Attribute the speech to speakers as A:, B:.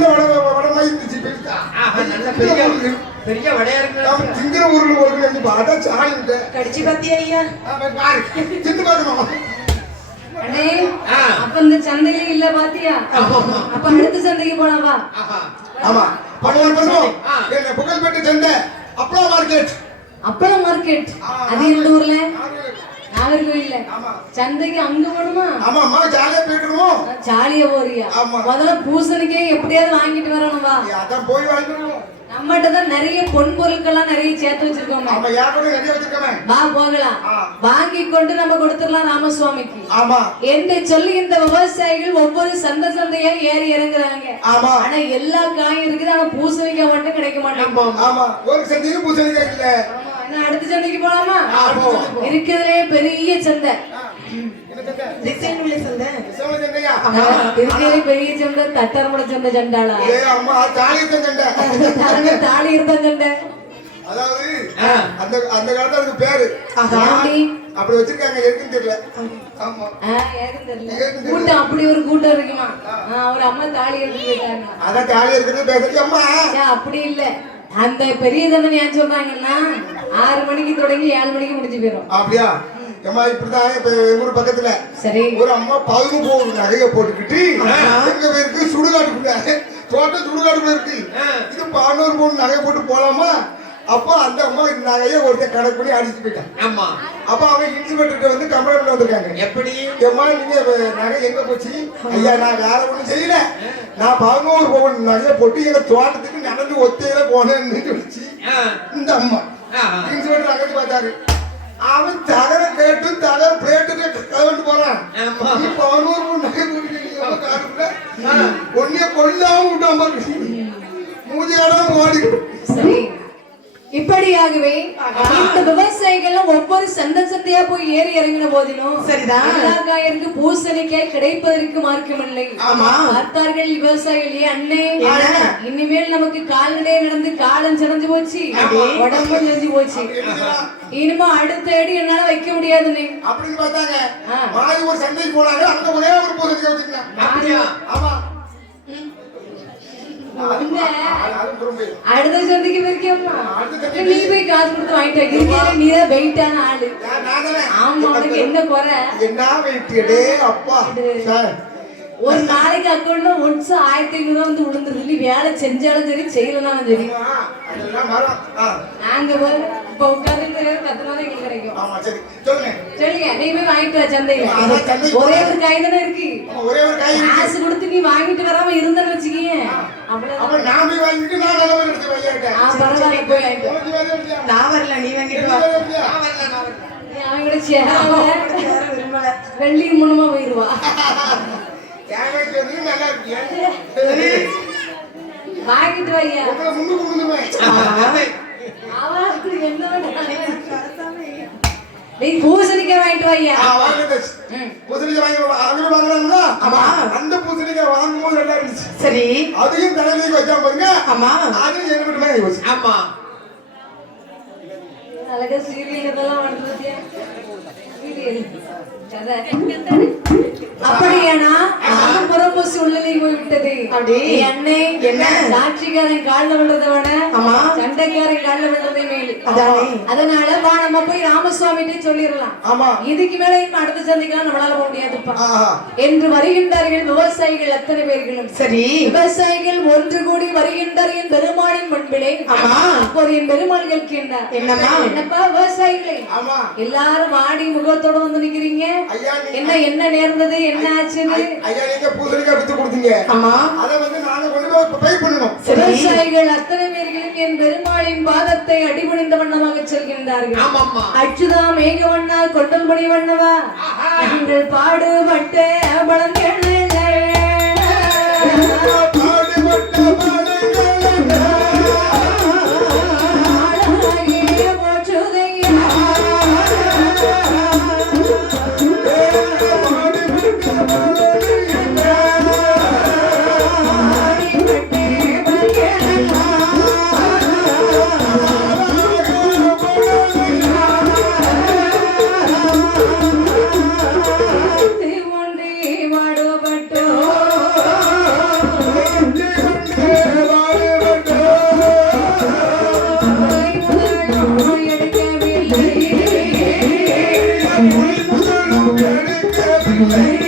A: வந்த வட வடமா இருந்துச்சு பெருசா
B: ஆஹா, நல்ல பெரிய பெரிய வடையா இருக்கு
A: அவன் திங்கிற ஊர்ல ஒரு பார்த்தா
C: கடிச்சு பாத்தியா ஐயா?
A: பாரு.
D: அப்ப இந்த சந்தையில இல்ல பாத்தியா. அப்ப அடுத்த சந்தைக்கு போலாம் வா.
A: ஆமா. பண்ணுவோம் புகழ்பெற்ற சந்தை. அப்பளா மார்க்கெட்.
D: அப்பளம் மார்க்கெட். அது எந்த ஊர்ல? நாகர்கோயில்ல
A: ஆமா.
D: சந்தைக்கு அங்க போணுமா?
A: ஆமா அம்மா ஜாலியா
D: போறியா. முதல்ல பூசணிக்கே எப்படியாவது வாங்கிட்டு வரணும் வா.
A: அதான் போய் வாங்கிடுவோம்.
D: நம்மகிட்ட தான் நிறைய பொன் பொருட்கள்லாம் நிறைய சேர்த்து வச்சிருக்கோமே. வா போகலாம். வாங்கி கொண்டு நம்ம கொடுத்துடலாம் ராமசுவாமிக்கு.
A: ஆமா.
D: என்று சொல்லி இந்த விவசாயிகள் ஒவ்வொரு சந்தை சந்தையா ஏறி இறங்குறாங்க.
A: ஆமா.
D: ஆனா எல்லா காயும் இருக்குது ஆனா பூசணிக்காய் மட்டும் கிடைக்க மாட்டேங்குது. அடுத்த சந்தைக்கு போலாமா. இருக்கிறதுலே பெரிய சந்தை. பெரிய சந்தை தட்டரமுட சந்தை சண்டாளா? தாலி இருந்த சந்தை.
A: அதாவது. அந்த அந்த காலத்துல அதுக்கு பேரு? அப்படி வச்சிருக்காங்க எதுக்குன்னு தெரியல. ஆமா.
D: கூட்டம் அப்படி ஒரு கூட்டம் இருக்குமா? ஒரு அம்மா தாலி எடுத்து போயிட்டாங்க.
A: அதான் தாலி பேசுறது. அம்மா.
D: அப்படி இல்ல. அந்த பெரிய தண்டனை ஏன் சொல்றாங்கன்னா ஆறு மணிக்கு தொடங்கி ஏழு மணிக்கு முடிஞ்சு போயிடும்
A: அப்படியா? அம்மா இப்படிதான் இப்ப எங்க ஊர் பக்கத்துல
D: சரி.
A: ஒரு அம்மா பதினு ஒரு நகைய போட்டுக்கிட்டு எங்க பேருக்கு சுடுகாட்டுக்குள்ள தோட்டம் சுடுகாட்டுக்குள்ள இருக்கு. இது பதினோரு பவுன் நகை போட்டு போலாமா? அப்போ அந்த அம்மா இந்த நகைய ஒருத்தன் கணக்கு பண்ணி அடிச்சு போயிட்டான்.
B: ஆமா.
A: அப்ப அவன் இன்ஸ்பெக்டர் வந்து கம்ப்ளைண்ட் பண்ண வந்திருக்காங்க.
B: எப்படி?
A: ஏம்மா நீங்க நகை எங்க போச்சு? ஐயா நான் வேற ஒண்ணும் செய்யல. நான் பதினோரு பவுன் நகைய போட்டு எங்க தோட்டத்துக்கு நடந்து ஒத்தையில போனேன்னு சொல்லிச்சு. இந்த அம்மா. இன்ஸ்பெக்டர் அங்கே பார்த்தாரு. அவன் தகர கேட்டு தகர பிளேட்டு கலந்து போறான். பதினோரு பவுன் நகை காட்டுல ஒன்னே கொல்லாம விட்டான் பாரு. ஓடி
D: சரி. இப்படியாகவே இந்த விவசாயிகள் ஒவ்வொரு சந்தை சந்தையா போய் ஏறி இறங்கின போதிலும்
C: சரிதான்.
D: எல்லா பூசணிக்காய் கிடைப்பதற்கு மார்க்கமில்லை.
C: ஆமா.
D: பார்த்தார்கள் விவசாயிகள் "ஏ அண்ணே? இனிமேல் நமக்கு கால்நடை நடந்து காலம் சிறஞ்சு போச்சு. உடம்பு சிறஞ்சு போச்சு. இனிமே அடுத்த அடி என்னால வைக்க முடியாதுண்ணே.
A: அப்படின்னு பார்த்தாங்க. ஒரு சந்தைக்கு போனாங்க. அங்க ஒரே ஒரு பூசணிக்காய் வச்சிருக்காங்க
B: அப்படியா?
A: ஆமா.
D: அடுத்த சந்தைக்கு
A: சந்தைக்கு
D: நீ போய் காசு கொடுத்து வாங்கிட்டு நீ தான் வெயிட்டான ஆளு?
A: நான் நானே
D: ஆமா உனக்கு என்ன குறை?
A: என்ன வெயிட்டே அப்பா.
D: ஒரு நாளைக்கு அக்கௌண்ட்ல ஒன்ஸ் ஆயிரத்தி ஐநூறு வந்து விழுந்துருது. நீ வேலை செஞ்சாலும் சரி செய்யலனாலும் சரி. நாங்க இப்ப உட்கார்ந்து கத்துனாதான் எங்களுக்கு கிடைக்கும்.
A: ஆமா சரி. சொல்லுங்க.
D: சொல்லுங்க நீ போய் வாங்கிட்டு வா சந்தையில. ஒரே ஒரு காய் தானே இருக்கு.
A: ஆமா, ஒரே ஒரு காய் இருக்கு.
D: காசு கொடுத்து நீ வாங்கிட்டு வராம இருந்தன்னு வச்சுக்கீங்க அவ்வளவுதான்.
A: அப்ப நான் போய் வாங்கிட்டு நான் நல்ல மாதிரி எடுத்து வையாட்டேன்
D: ஆ, பரவாயில்ல போய்?
C: நான் வரல நீ வாங்கிட்டு வா.
D: வெள்ளி மூலமா போயிருவா. வாங்கிட்டு வரியா நீ பூசணிக்காய் வாங்கிட்டு வரியா
A: பூசணிக்காய் வாங்கி அவங்க வாங்குறாங்களா
C: ஆமா.
A: அந்த பூசணிக்காய் வாங்கும் நல்லா இருந்துச்சு
C: சரி.
A: அதையும் தலைமைக்கு வச்சா பாருங்க
C: ஆமா
A: அதையும் என்ன பண்ணுவாங்க
B: ஆமா
D: இதெல்லாம் வந்துருச்சு அண்ணே
C: என்ன?
D: சாட்சிக்காரன் காலில் விழுறதை விட
C: ஆமா.
D: சண்டைக்காரன் காலில் விழுறதே மேலு
C: அதானே.
D: அதனால வா நம்ம போய் ராமசுவாமிட்டே சொல்லிடலாம்.
A: ஆமா.
D: இதுக்கு மேல இன்னும் அடுத்த சந்திக்கலாம் நம்மளால போக முடியாதுப்பா. என்று வருகின்றார்கள் விவசாயிகள் அத்தனை பேர்களும்.
C: சரி.
D: விவசாயிகள் ஒன்று கூடி வருகின்றார் என் பெருமாளின் முன்பிலே.
C: ஆமா.
D: அப்போது என் பெருமாள் கேட்கின்றார்
C: என்னம்மா?
D: என்னப்பா விவசாயிகளே?
A: ஆமா.
D: எல்லாரும் வாடி முகத்தோட வந்து நிக்கிறீங்க. என்ன என்ன நேர்ந்தது என்ன ஆச்சுன்னு?
A: ஐயா நீங்க பூசணிக்காய் வித்து கொடுத்தீங்க.
C: ஆமா.
A: அதை வந்து நாங்க கொண்டு போய் பை பண்ணணும்.
C: சரி.
D: விவசாயிகள் அத்தனை பேர்களும் என் பெருமாளின் பாதத்தை அடிபணிந்த வண்ணமாக செல்கின்றார்கள். அச்சுதா மேகவண்ணா கொண்டல்படி வண்ணவா? நீங்கள் பாடுபட்ட பழங்கள்
A: பாடுபட்ட
B: Thank.